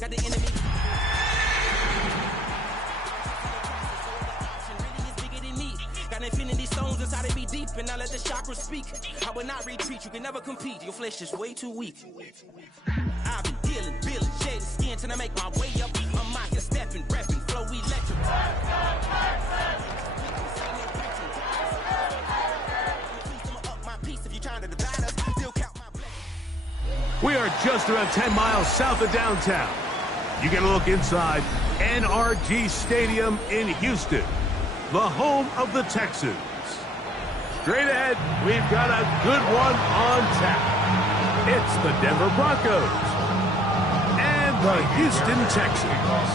Got the enemy. Got infinity stones inside of me deep, and I let the chakras speak. I will not retreat, you can never compete. Your flesh is way too weak. I've been dealing, shedding skin till I make my way up. I'm out here stepping, repping, flow electric. We are just around 10 miles south of downtown. You get a look inside NRG Stadium in Houston, the home of the Texans. Straight ahead, we've got a good one on tap. It's the Denver Broncos and the Houston Texans.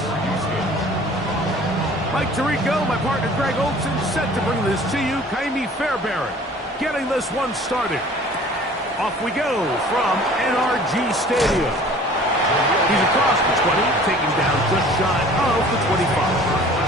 Mike Tirico, my partner Greg Olson, set to bring this to you. Kaimi Fairbairn getting this one started. Off we go from NRG Stadium. He's across the 20, taking down just shy of the 25.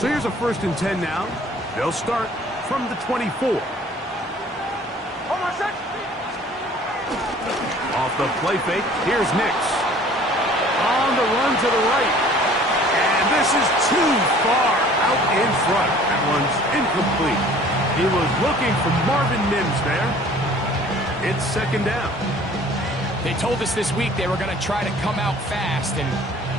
So here's a 1st and 10 now. They'll start from the 24. Off the play fake, here's Nix. On the run to the right. And this is too far out in front. That one's incomplete. He was looking for Marvin Mims there. It's 2nd down. They told us this week they were going to try to come out fast, and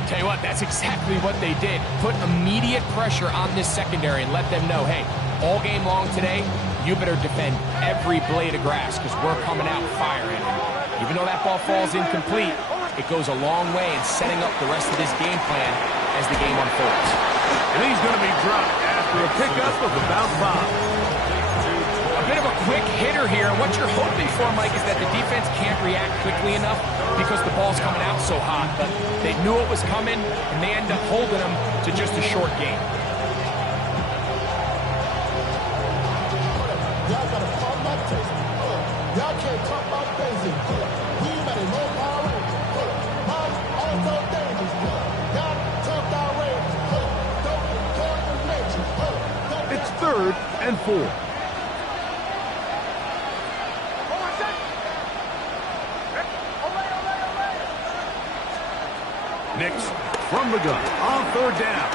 tell you what, that's exactly what they did. Put immediate pressure on this secondary and let them know, hey, all game long today, you better defend every blade of grass because we're coming out firing. Even though that ball falls incomplete, it goes a long way in setting up the rest of this game plan as the game unfolds. And he's going to be dropped after a pickup of about 5. A bit of a quick hitter here. What you're hoping for, Mike, is that the defense can't react quickly enough because the ball's coming out so hot. But they knew it was coming, and they end up holding them to just a short game. Y'all gotta talk about tasty. Y'all can't talk about basic. We better know power rangers. Mom's also dangerous. Y'all talk about rangers. Don't call the nature. It's 3rd and 4. Nix from the gun on 3rd down.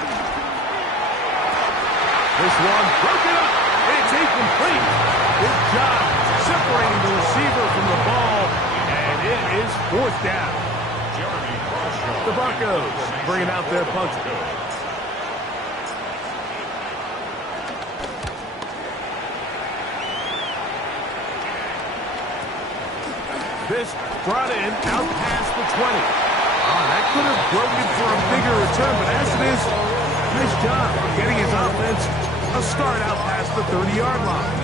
This one broken up. It's incomplete. Good job separating the receiver from the ball, and it is 4th down. The Broncos bringing out their punter. This brought in out past the 20. That could have broken for a bigger return, but as it is, nice job getting his offense a start out past the 30-yard line.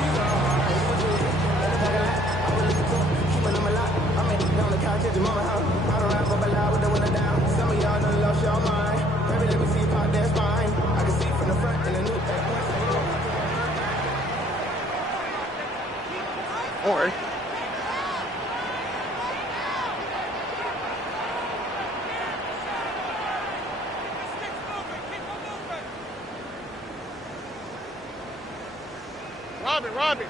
Or Robbie.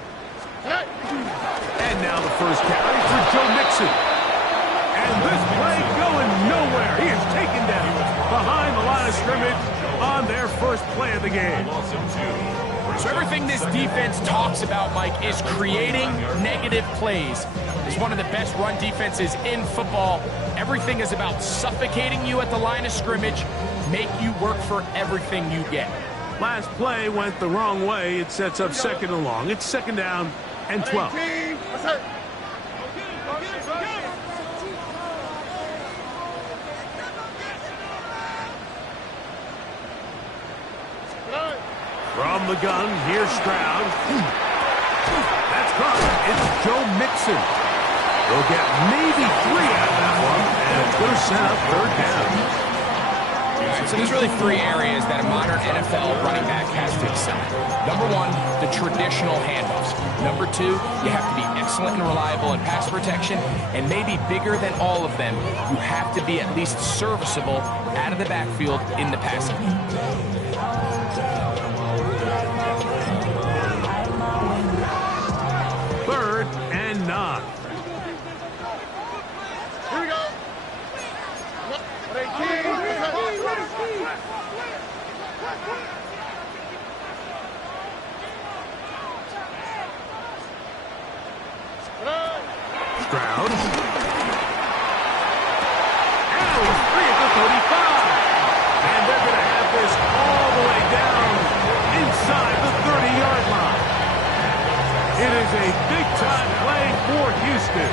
And now the first carry for Joe Mixon. And this play going nowhere. He is taken down behind the line of scrimmage on their first play of the game. So everything this defense talks about, Mike, is creating negative plays. It's one of the best run defenses in football. Everything is about suffocating you at the line of scrimmage, make you work for everything you get. Last play went the wrong way. It sets up 2nd and long. It's 2nd down and 12. From the gun, here's Stroud. That's caught. It's Joe Mixon. They'll get maybe 3 out of that one, and it's going to set up 3rd down. So there's really three areas that a modern NFL running back has to excel. Number one, the traditional handoffs. Number two, you have to be excellent and reliable in pass protection. And maybe bigger than all of them, you have to be at least serviceable out of the backfield in the passing game. 3rd and 9. Here we go. Stroud. Now he's free at the 35. And they're going to have this all the way down inside the 30-yard line. It is a big-time play for Houston.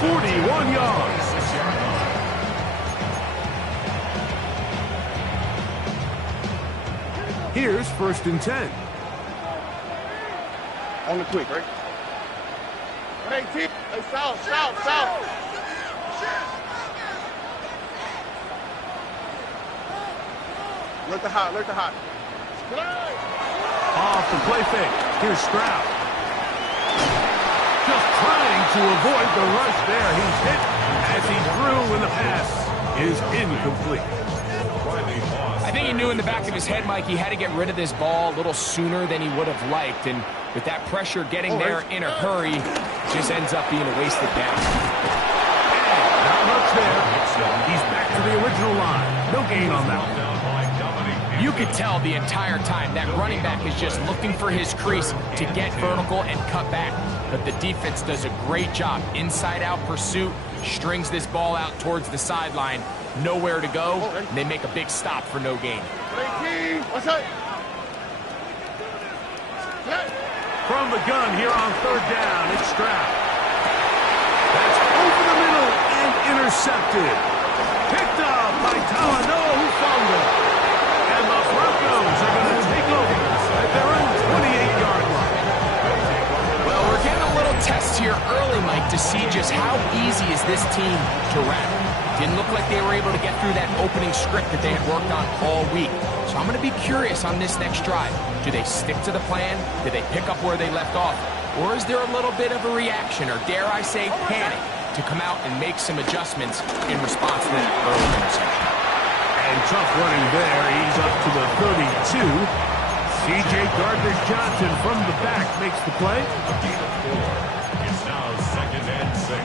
41 yards. Here's 1st and 10. On the quick, right? 18. Hey, south. Look the hot. Off the play fake. Here's Stroud. Just trying to avoid the rush there. He's hit as he threw when the pass is incomplete. I think he knew in the back of his head, Mike, he had to get rid of this ball a little sooner than he would have liked. And with that pressure getting there in a hurry, just ends up being a wasted down. Not much there. He's back to the original line. No gain on that one. You could tell the entire time that running back is just looking for his crease to get vertical and cut back. But the defense does a great job. Inside-out pursuit, strings this ball out towards the sideline. Nowhere to go, and they make a big stop for no gain. What's that? From the gun here on 3rd down, it's Stroud. That's over the middle and intercepted. Picked up by Talanoa, who fumbled. And the Broncos are going to take over at their own 28-yard line. Well, we're getting a little test here early, Mike, to see just how easy is this team to rattle. Didn't look like they were able to get through that opening script that they had worked on all week. So I'm going to be curious on this next drive. Do they stick to the plan? Do they pick up where they left off? Or is there a little bit of a reaction, or dare I say panic, to come out and make some adjustments in response to that early interception? And tough running there. He's up to the 32. C.J. Gardner-Johnson from the back makes the play. It's now 2nd and 6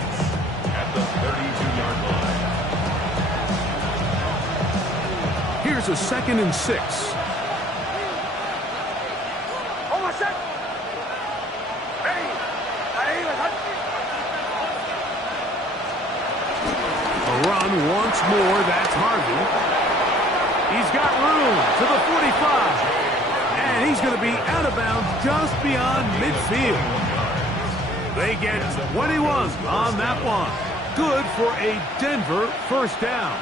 at the 32-yard line. Here's a 2nd and 6. A run once more. That's Harvey. He's got room to the 45. And he's going to be out of bounds just beyond midfield. They get 21 on that one. Good for a Denver 1st down.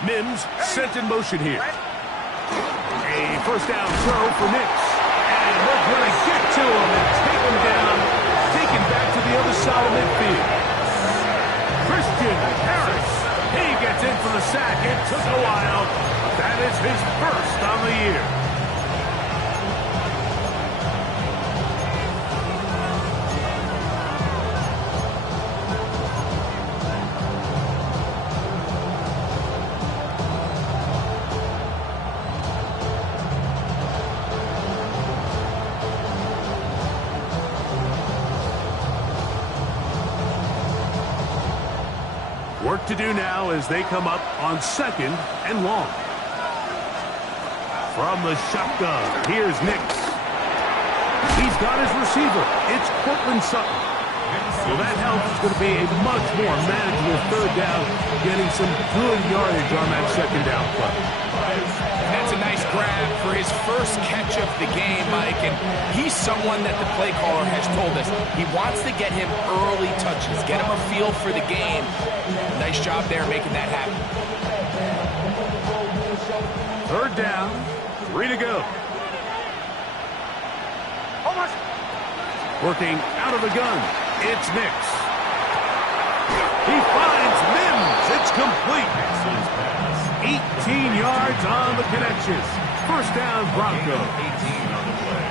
Mims sent in motion here. A 1st down throw for Nix. And they're going to get to him and take him down. Taken back to the other side of midfield. Christian Harris. He gets in for the sack. It took a while. That is his 1st on the year. Work to do now as they come up on 2nd and long. From the shotgun, here's Nix. He's got his receiver. It's Cortland Sutton. So that helps. It's going to be a much more manageable 3rd down, getting some good yardage on that 2nd down play. That's a nice grab for his 1st catch of the game, Mike, and he's someone that the play caller has told us he wants to get him early touches, get him a feel for the game. Nice job there making that happen. 3rd down, 3 to go. Working out of the gun, it's Nix. He finds Mims. It's It's complete. 18 yards on the connection. First down, Broncos. 18 on the play.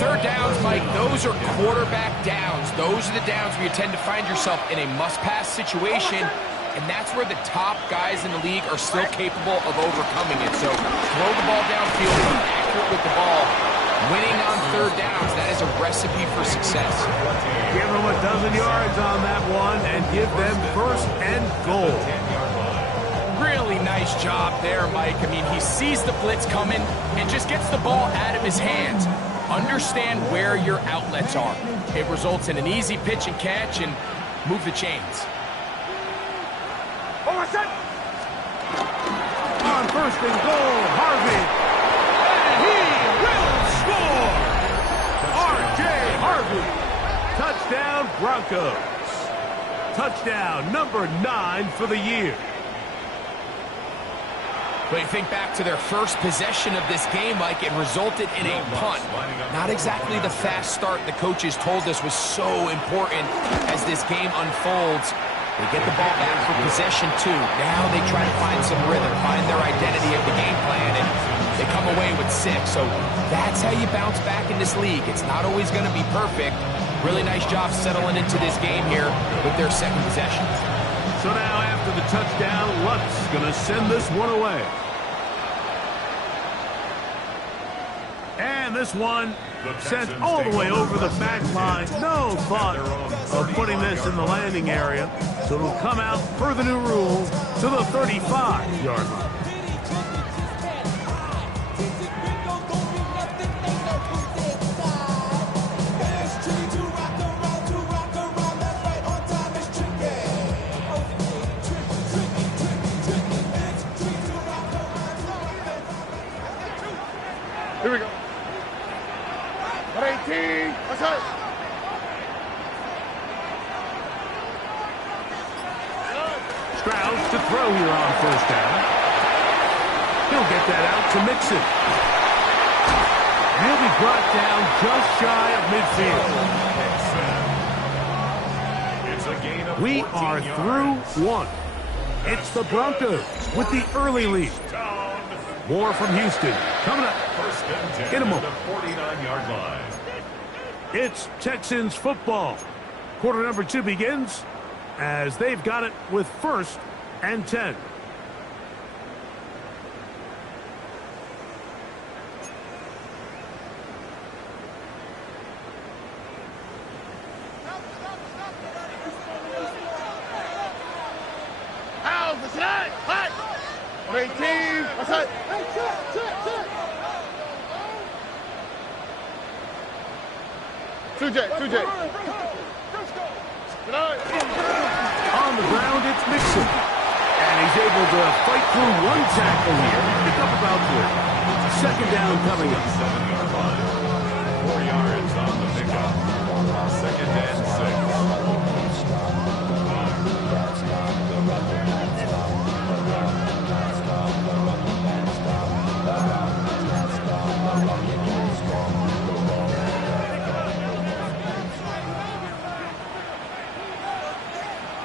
Third downs, Mike, those are quarterback downs. Those are the downs where you tend to find yourself in a must-pass situation, and that's where the top guys in the league are still capable of overcoming it. So throw the ball downfield, be accurate with the ball. Winning on third downs, that is a recipe for success. Give them a dozen yards on that one and give them first and goal. Really nice job there, Mike. I mean, he sees the blitz coming and just gets the ball out of his hands. Understand where your outlets are. It results in an easy pitch and catch and move the chains. On first and goal, Harvey. And he will score! R.J. Harvey. Touchdown, Broncos. Touchdown number 9 for the year. But you think back to their first possession of this game, Mike, it resulted in a punt. Not exactly the fast start the coaches told us was so important as this game unfolds. They get the ball back for possession 2. Now they try to find some rhythm, find their identity of the game plan, and they come away with 6. So that's how you bounce back in this league. It's not always going to be perfect. Really nice job settling into this game here with their second possession. So now after the touchdown, Luck's going to send this one away. And this one sent all the way over the back line. No thought of putting this in the landing area. So it'll come out per the new rule to the 35-yard line. Here we go. 118. What's up? Strauss to throw here on first down. He'll get that out to Mixon. He'll be brought down just shy of midfield. It's a gain of We 14 are yards. through 1. It's the Broncos with the early lead. More from Houston coming up. First and 10 In a at moment. the 49-yard line. It's Texans football. Quarter number 2 begins as they've got it with first and 10. How's the slide? Hot. 118. What's up? Two J. On the ground, it's Mixon. And he's able to fight through one tackle here. Pick up about 3. Second down coming up. 7-yard line. 4 yards on the pickup. Second and 6.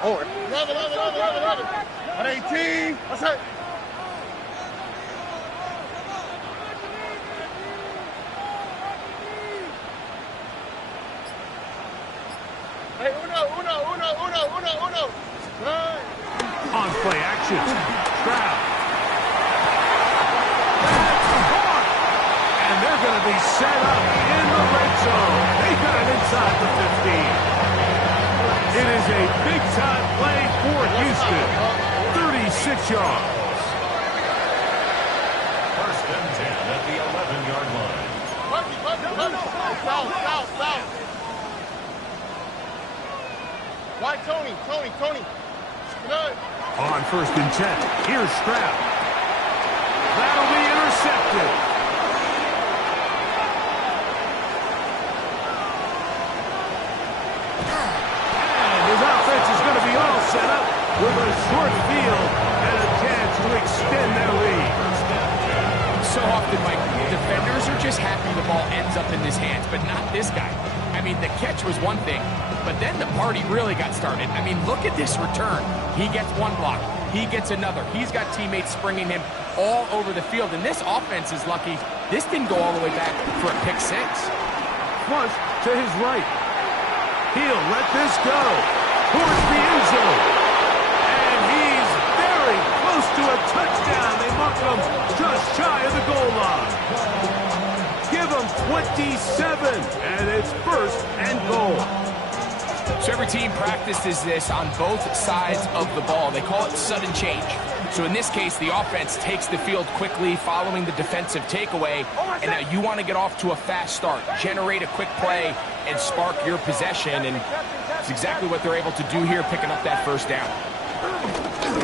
Oh, love it. 118. What's up? Hey, uno. On play action. Stroud. And they're going to be set up in the red zone. They got it inside the 15. It is a big-time play for Houston. 36 yards. First and 10 at the 11-yard line. South. Why Tony? Good. On first and 10, here's Stroud. That'll be intercepted. And his offense is going to be all set up with a short field and a chance to extend their lead. So often, Mike, defenders are just happy the ball ends up in his hands, but not this guy. I mean, the catch was one thing, but then the party really got started. I mean, look at this return. He gets one block. he gets another. He's got teammates springing him all over the field, and this offense is lucky this didn't go all the way back for a pick six. Flush to his right. He'll let this go towards the end zone. And he's very close to a touchdown. They mark him just shy of the goal line. Give him 27, and it's first and goal. So every team practices this on both sides of the ball. They call it sudden change. So in this case, the offense takes the field quickly following the defensive takeaway, and now you want to get off to a fast start, generate a quick play, and spark your possession, and it's exactly what they're able to do here, picking up that first down.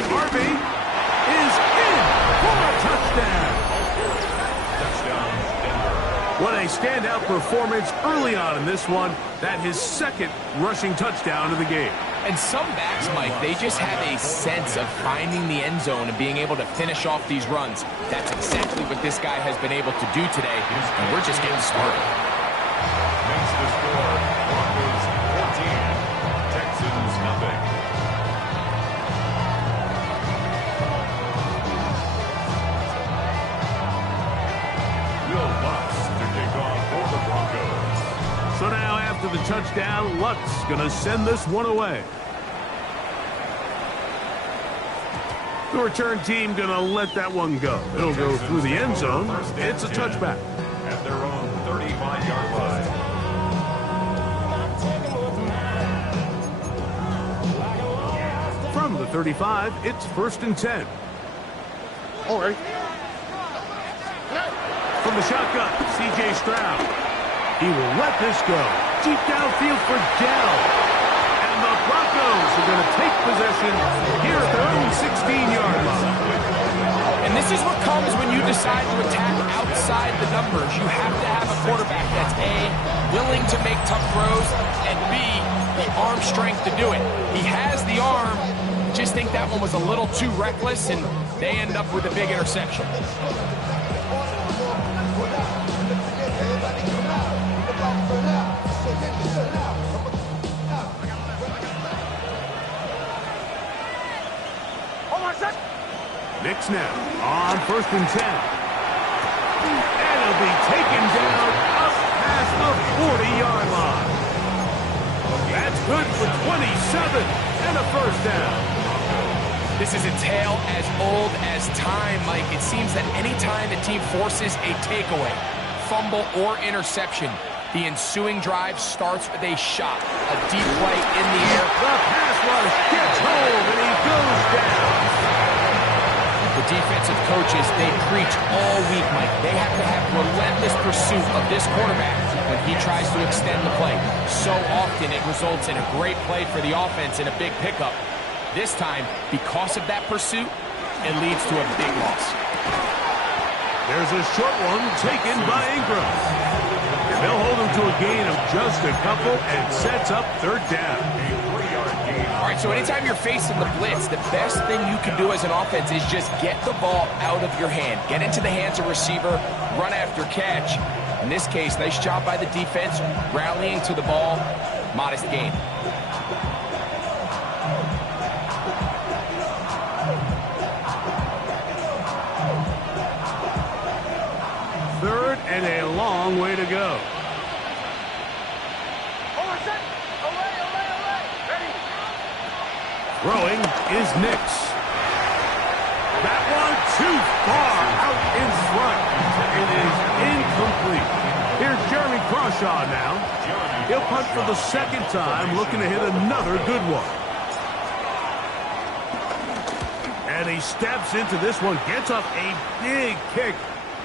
Harvey is in for a touchdown. What a standout performance early on in this one. That his second rushing touchdown of the game. And some backs, Mike, they just have a sense of finding the end zone and being able to finish off these runs. That's exactly what this guy has been able to do today, and we're just getting started. Makes the score Broncos 14, Texans nothing. Will Lutz to kick off for the Broncos. So now after the touchdown, Lutz going to send this one away. The return team going to let that one go. It'll go through the end zone. It's a touchback. At their own 35-yard line. From the 35, it's 1st and 10. All right. From the shotgun, C.J. Stroud. He will let this go. Deep downfield for Dell. And the Broncos are going to take possession here at their own 16-yard line. And this is what comes when you decide to attack outside the numbers. You have to have a quarterback that's A, willing to make tough throws, and B, the arm strength to do it. He has the arm. Just think that one was a little too reckless, and they end up with a big interception. Nick snap on 1st and 10. And it'll be taken down up past the 40-yard line. That's good for 27 and a first down. This is a tale as old as time, Mike. It seems that any time a team forces a takeaway, fumble, or interception, the ensuing drive starts with a shot, a deep play in the air. The pass rush gets home, and he goes down. The defensive coaches, they preach all week, Mike. They have to have relentless pursuit of this quarterback when he tries to extend the play. So often it results in a great play for the offense and a big pickup. This time, because of that pursuit, it leads to a big loss. There's a short one taken by Ingram. And they'll hold him to a gain of just a couple and sets up 3rd down. All right, so anytime you're facing the blitz, the best thing you can do as an offense is just get the ball out of your hand. Get into the hands of receiver, run after catch. In this case, nice job by the defense, rallying to the ball, modest gain. Third and a long way to go. Throwing is Nix. That one too far out in front. It is incomplete. Here's Jeremy Crawshaw now. He'll punt for the 2nd time, looking to hit another good one. And he steps into this one, gets up a big kick,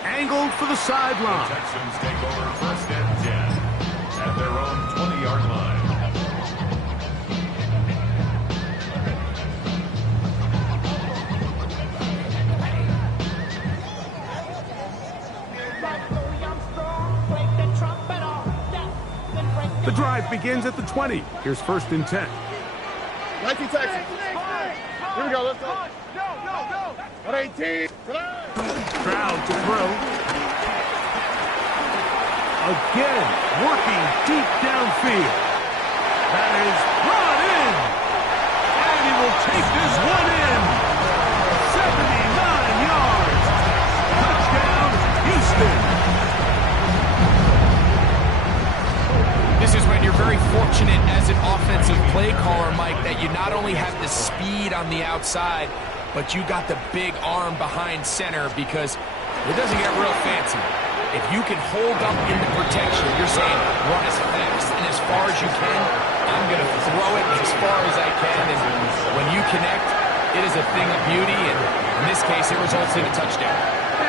angled for the sideline. The Texans take over 1st and 10 at their own 20-yard line. The drive begins at the 20. Here's 1st and 10. 19 Texans. Here we go. Let's go. At 18. Stroud to throw. Again, working deep downfield. That is brought in. And he will take this one in. only have the speed on the outside, but you got the big arm behind center because it doesn't get real fancy. If you can hold up in the protection, you're saying run as fast and as far as you can. I'm going to throw it as far as I can, and when you connect, it is a thing of beauty, and in this case, it results in a touchdown.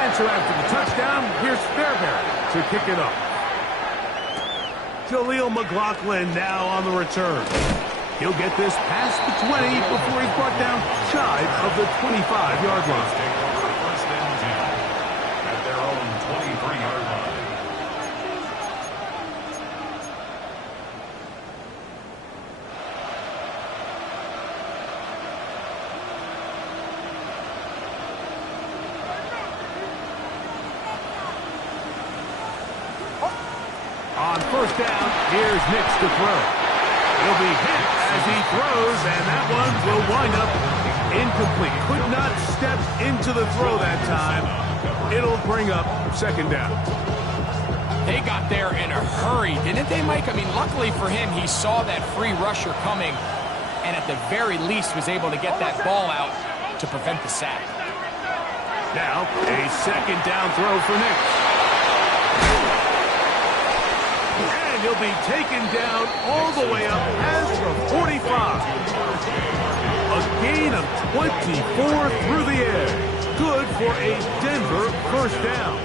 And so after the touchdown, here's Fairbairn to kick it up. Jaleel McLaughlin now on the return. He'll get this past the 20 before he's brought down shy of the 25-yard line. First and 10 at their own 23-yard line. On first down, here's Nix to throw. He'll be hit as he throws, and that one will wind up incomplete. Could not step into the throw that time. It'll bring up second down. They got there in a hurry, didn't they, Mike? I mean, luckily for him, he saw that free rusher coming, and at the very least was able to get that ball out to prevent the sack. Now, a second down throw for Nix. And he'll be taken down all the way up past the 45. A gain of 24 through the air. Good for a Denver first down.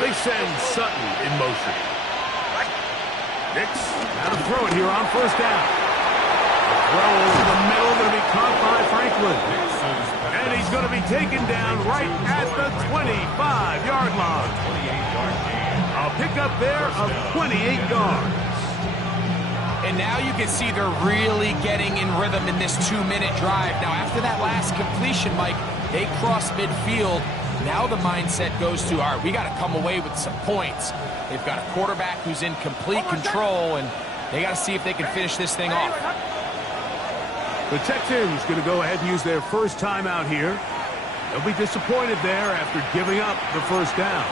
They send Sutton in motion. Nix, now to throw it here on first down. Throw over the middle, going to be caught by Franklin. And he's going to be taken down right at the 25-yard line. A pickup there of 28 yards. And now you can see they're really getting in rhythm in this 2-minute drive. Now, after that last completion, Mike, they cross midfield. Now the mindset goes to, all right, we got to come away with some points. They've got a quarterback who's in complete control, and they got to see if they can finish this thing off. The Texans going to go ahead and use their first timeout here. They'll be disappointed there after giving up the first down.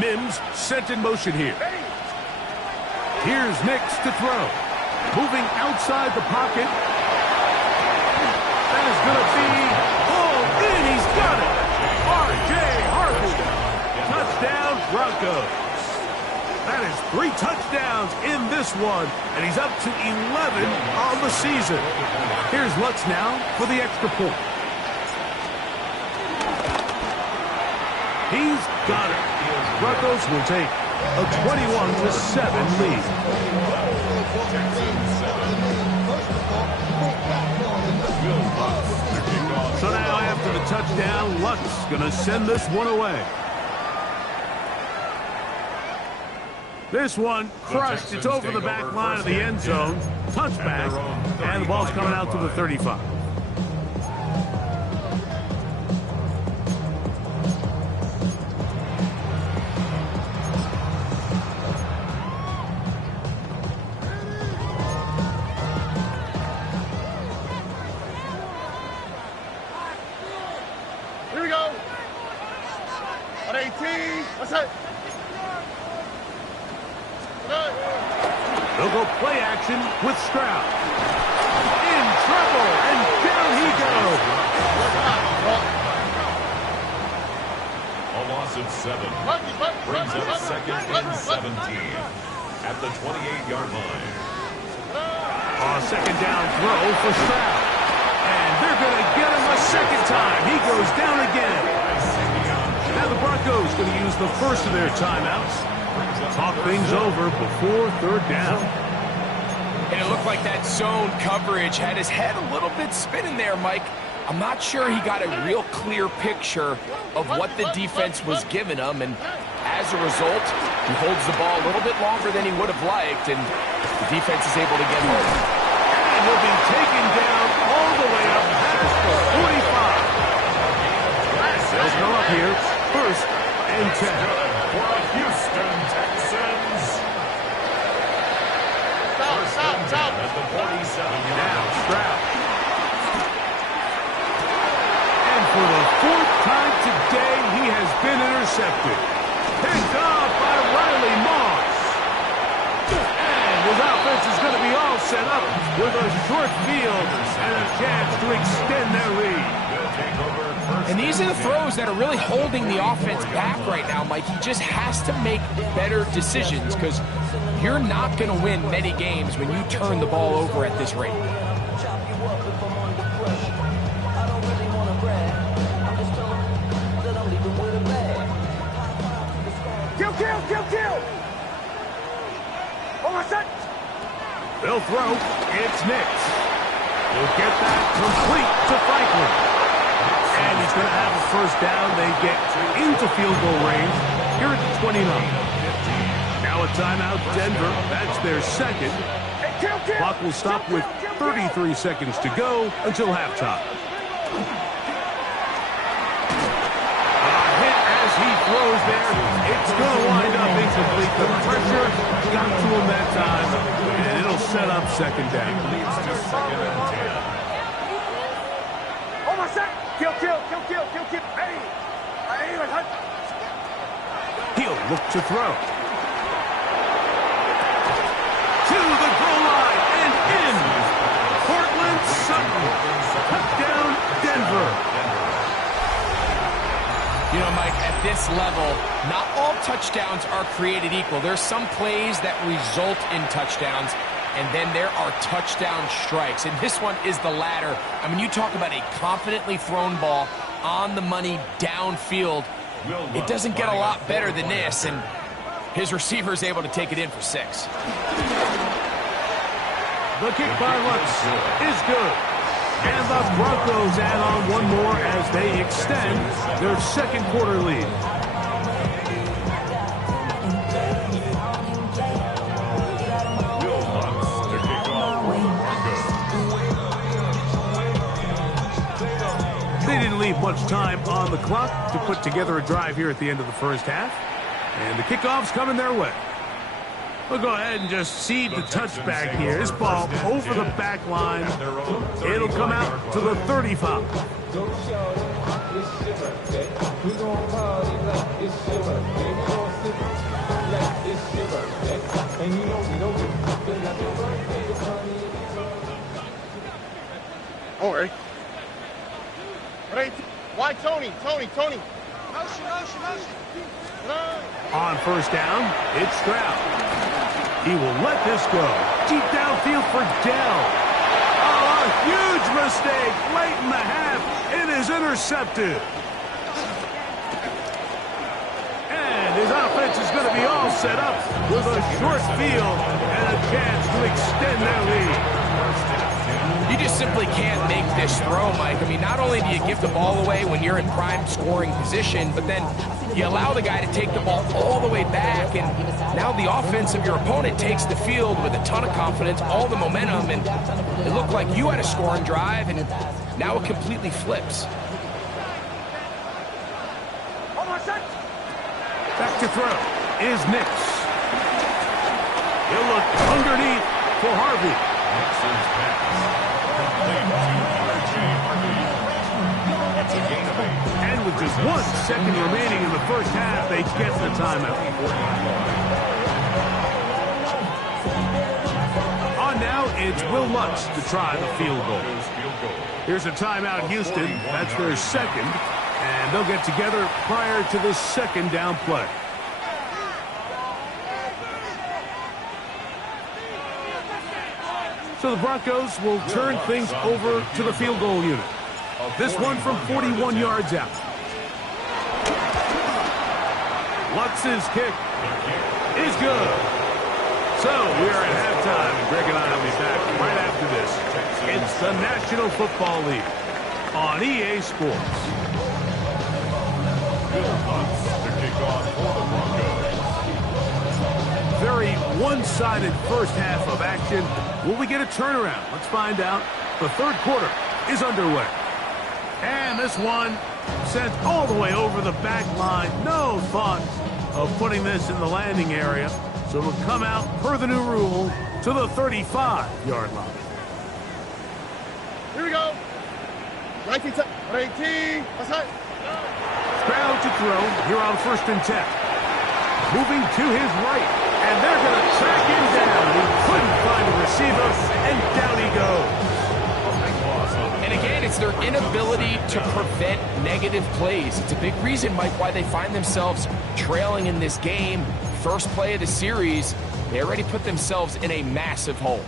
Mims sent in motion here. Here's Nix to throw. Moving outside the pocket. That is going to be pulled in. He's got it. R.J. Harvey. Touchdown Broncos. That is 3 touchdowns in this one, and he's up to 11 on the season. Here's Lutz now for the extra point. He's got it. Broncos will take a 21-7 lead. So now after the touchdown, Lutz going to send this one away. This one crushed. It's over the back line of the end zone. Touchback. And the ball's coming out to the 35. Here we go. On 18. What's that? They'll go play action with Stroud. In trouble, and down he goes. A loss of 7 brings up second and 17 at the 28-yard line. A second down throw for Stroud. And they're going to get him a second time. He goes down again. Now the Broncos going to use the first of their timeouts. Talk things over before third down. And it looked like that zone coverage had his head a little bit spinning there, Mike. I'm not sure he got a real clear picture of what the defense was giving him, and as a result, he holds the ball a little bit longer than he would have liked, and the defense is able to get home. And he'll be taken down all the way up past the 45. They'll go up here, 1st and 10. For the Houston Texans. Stop. At the 47-yard Now line. Stroud. And for the 4th time today, he has been intercepted. Picked off by Riley Moss. And his offense is going to be all set up with a short field and a chance to extend their lead. And these are the throws that are really holding the offense back right now, Mike. He just has to make better decisions because you're not going to win many games when you turn the ball over at this rate. Kill! Oh, my son! They'll throw. It's Nix. He'll get that complete to Franklin. And he's going to have a 1st down. They get into field goal range here at the 29. Now a timeout, Denver. That's their 2nd. Clock will stop with 33 seconds to go until halftime. A hit as he throws there. It's going to wind up incomplete. The pressure got to him that time, and it'll set up 2nd down. Leads to 2nd and 10. Oh, my son! Kill! Hey! He'll look to throw. To the goal line and in. Cortland Sutton. Touchdown, Denver. You know, Mike, at this level, not all touchdowns are created equal. There's some plays that result in touchdowns, and then there are touchdown strikes. And this one is the latter. I mean, you talk about a confidently thrown ball on the money downfield. It doesn't get a lot better than this, and his receiver is able to take it in for 6. The kick by Lutz is good. And the Broncos add on one more as they extend their 2nd quarter lead. They didn't leave much time on the clock to put together a drive here at the end of the 1st half. And the kickoff's coming their way. We'll go ahead and just seed the touchback here. This ball over the back line. It'll come out to the 35. All right. Why Tony? Motion. On 1st down, it's Stroud. He will let this go. Deep downfield for Dell. Oh, a huge mistake late in the half. It is intercepted. And his offense is going to be all set up with a short field and a chance to extend their lead. You just simply can't make this throw, Mike. I mean, not only do you give the ball away when you're in prime scoring position, but then you allow the guy to take the ball all the way back, and now the offense of your opponent takes the field with a ton of confidence, all the momentum, and it looked like you had a scoring drive, and now it completely flips. Back to throw is Nix. He'll look underneath for Harvey. Nixon's pass. Complete to R.J. Harvey. It's a gain of 8. And with just 1 second remaining in the 1st half, they get the timeout. On now, it's Will Lutz to try the field goal. Here's a timeout, Houston. That's their 2nd. And they'll get together prior to the 2nd down play. So the Broncos will turn things over to the field goal unit. This one from 41 yards out. Lutz's kick is good. So we are at halftime, and Greg and I will be back right after this. It's the National Football League on EA Sports. Will Lutz to kick off for the Broncos. They're very one-sided first half of action. Will we get a turnaround? Let's find out. The third quarter is underway. And this one sent all the way over the back line. No thought of putting this in the landing area. So it'll come out, per the new rule, to the 35-yard line. Here we go. 19, 18. What's that? Crowd to throw here on 1st and 10. Moving to his right, and they're going to track him down. He couldn't find a receiver, and down he goes. And again, it's their inability to prevent negative plays. It's a big reason, Mike, why they find themselves trailing in this game. First play of the series, they already put themselves in a massive hole.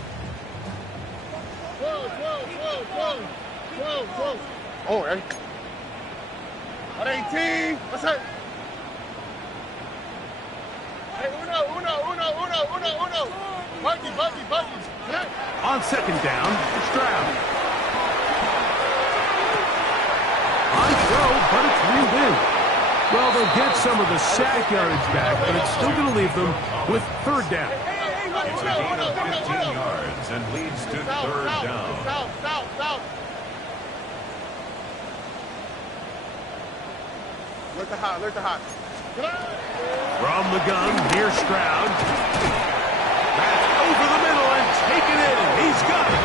Whoa. Oh, right. 18. What's that? Hey, uno. Buggy. On 2nd down, it's Stroud. On throw, but it's reeled in. Well, they'll get some of the sack yardage back, but it's still going to leave them with 3rd down. It's a gain of 15 yards and leads to 3rd down. South. Alert the hot. From the gun, here's Stroud. That's over the middle and taken in. He's got it.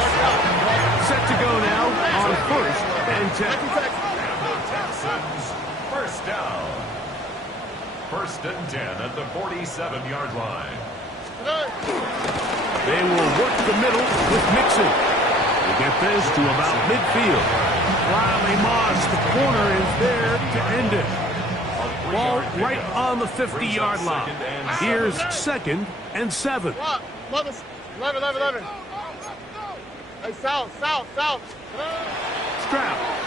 Set to go now on 1st and 10. And the Texans, 1st down. 1st and 10 at the 47-yard line. They will work the middle with Mixon. They get this to about midfield. Riley Moss, the corner, is there to end it. Ball right on the 50-yard line. Here's 2nd and 7. 11. Hey, south. Stroud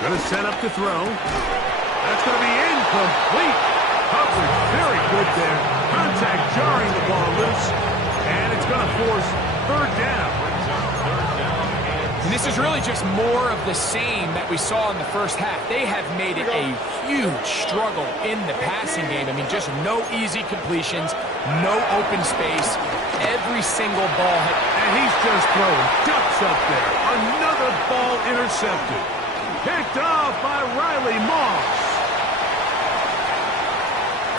going to set up to throw. That's going to be incomplete. Coverage very good there. Contact jarring the ball loose. And it's going to force 3rd down. And this is really just more of the same that we saw in the first half. They have made it a huge struggle in the passing game. I mean, just no easy completions, no open space. Every single ball hit. And he's just throwing ducks up there. Another ball intercepted. Picked off by Riley Moss.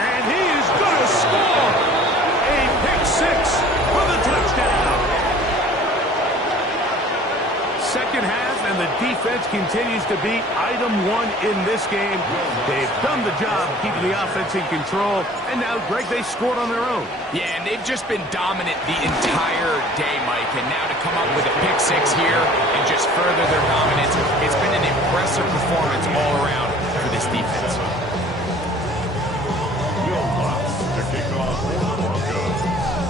And he is going to score. A pick 6 for the touchdown. Second half, and the defense continues to be item 1 in this game. They've done the job keeping the offense in control, and now, Greg, they scored on their own. Yeah, and they've just been dominant the entire day, Mike, and now to come up with a pick 6 here and just further their dominance, it's been an impressive performance all around for this defense.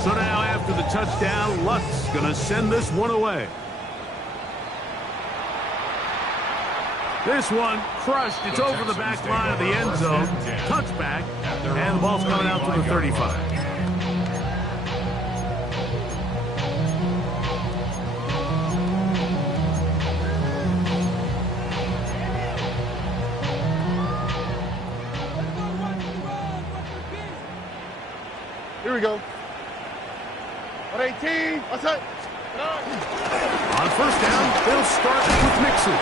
So now, after the touchdown, Luck's going to send this one away. This one crushed. It's over the back line of the end zone. Touchback. And the ball's coming out to the 35. Here we go. 18. What's that? On 1st down, they'll start with Mixon.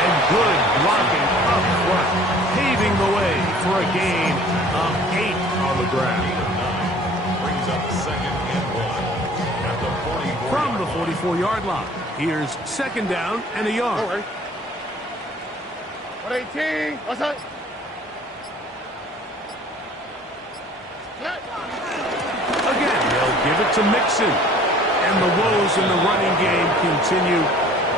And good blocking up front, paving the way for a gain of 8 on the ground. Brings up 2nd and 1 at the 44. From the 44-yard line, here's 2nd down and a yard. All right. 18. What's that? Again, they'll give it to Mixon. And the woes in the running game continue.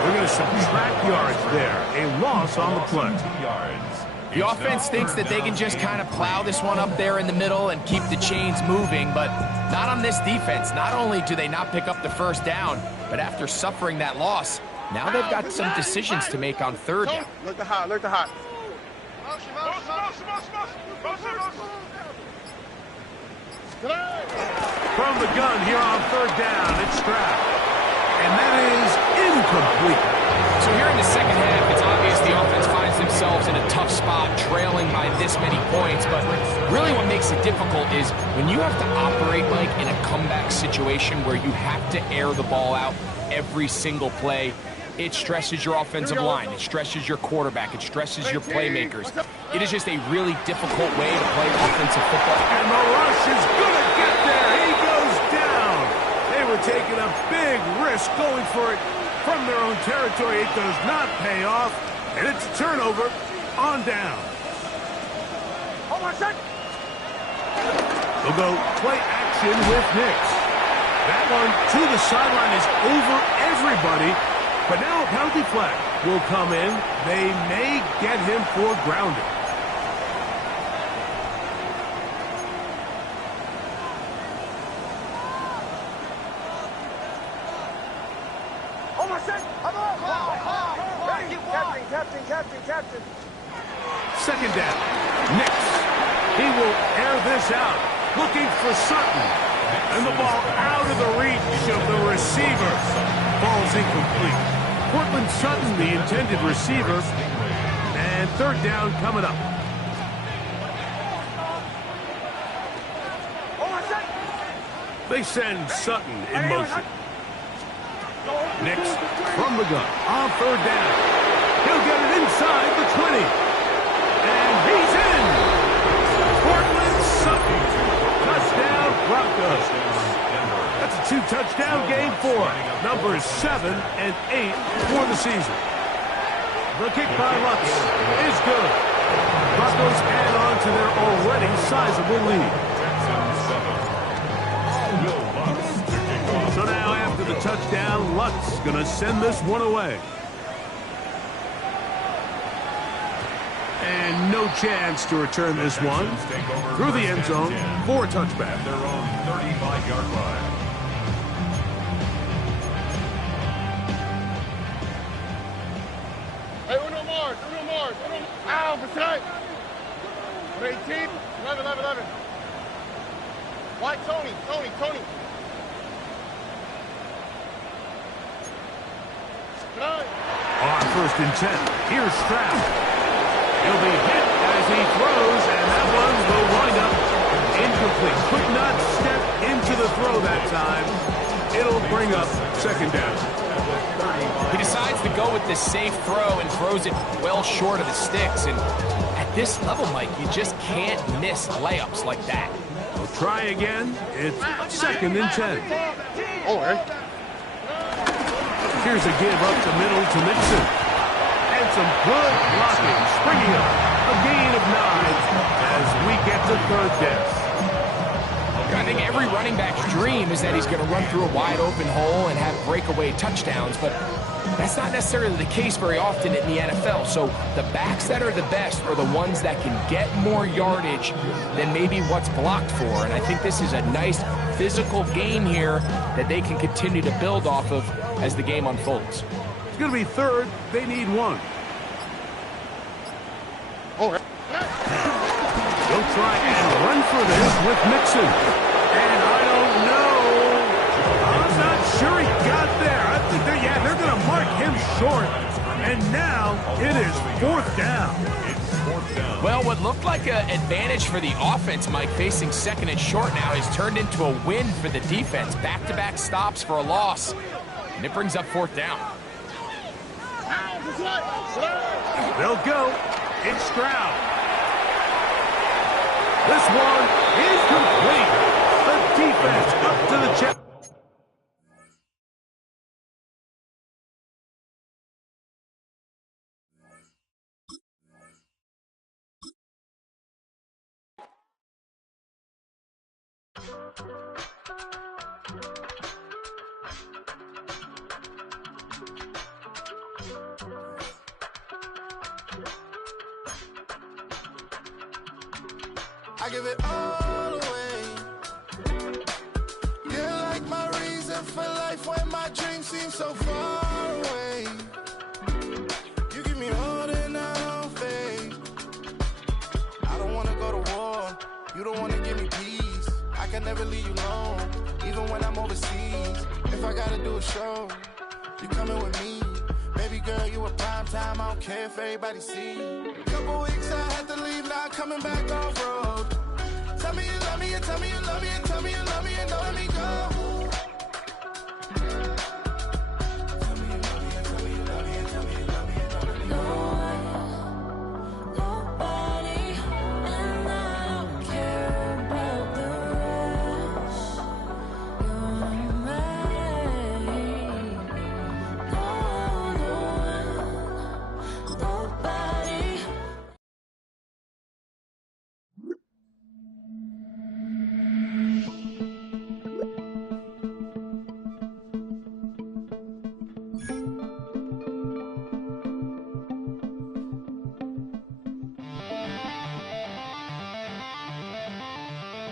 We're going to subtract yards there. A loss on the play. The offense thinks that they can just kind of plow this one up there in the middle and keep the chains moving, but not on this defense. Not only do they not pick up the 1st down, but after suffering that loss, now they've got some decisions to make on 3rd down. Alert the hot. From the gun here on 3rd down, it's Stroud. And that is incomplete. So here in the second half, it's obvious the offense finds themselves in a tough spot, trailing by this many points, but really what makes it difficult is when you have to operate, Mike, in a comeback situation where you have to air the ball out every single play. It stresses your offensive line. It stresses your quarterback. It stresses your playmakers. It is just a really difficult way to play offensive football. And the rush is going to get there. He goes down. They were taking a big risk going for it from their own territory. It does not pay off, and it's a turnover on down. They'll go play action with Nix. That one to the sideline is over everybody. But now a penalty flag will come in. They may get him for grounding. Captain. Second down. Nix. He will air this out. Looking for Sutton. And the ball out of the reach of the receiver. Ball's incomplete. Cortland Sutton, the intended receiver. And third down coming up. They send Sutton in motion. Nix from the gun on third down. He'll get it inside the 20. And he's in. Cortland Sutton. Touchdown Broncos. That's a 2-touchdown game for numbers 7 and 8 for the season. The kick by Lutz is good. Broncos add on to their already sizable lead. So now after the touchdown, Lutz going to send this one away. And no chance to return this one through the end zone for a touchback. Their own 35-yard line. Hey, uno more. Ow, beside. 18, 11. Why, Tony. On first and 10, here's Stroud. He'll be hit as he throws, and that one will wind up incomplete. Could not step into the throw that time. It'll bring up second down. He decides to go with this safe throw and throws it well short of the sticks. And at this level, Mike, you just can't miss layups like that. We'll try again. It's second and 10. Here's a give up the middle to Mixon. And some good blocking. Springing up. A gain of 9 as we get to third down. I think every running back's dream is that he's going to run through a wide open hole and have breakaway touchdowns, but that's not necessarily the case very often in the NFL. So the backs that are the best are the ones that can get more yardage than maybe what's blocked for. And I think this is a nice physical game here that they can continue to build off of as the game unfolds. It's going to be third. They need one. They'll try and run for this with Mixon. And I don't know. I'm not sure he got there. I think they're going to mark him short. And now it is fourth down. Well, what looked like an advantage for the offense, Mike, facing second and short now, has turned into a win for the defense. Back-to-back stops for a loss. And it brings up fourth down. They'll go. It's Stroud. This one is complete. The defense up to the check. I give it all away. You're like my reason for life when my dreams seem so far away. You give me more than I don't fade. I don't wanna go to war. You don't wanna give me peace. I can never leave you alone, even when I'm overseas. If I gotta do a show, you coming with me. Baby girl, you a prime time. I don't care if everybody see. Couple weeks I had to leave. not coming back off road. Tell me you love me, and tell me you love me, and tell me you love me, and don't let me go.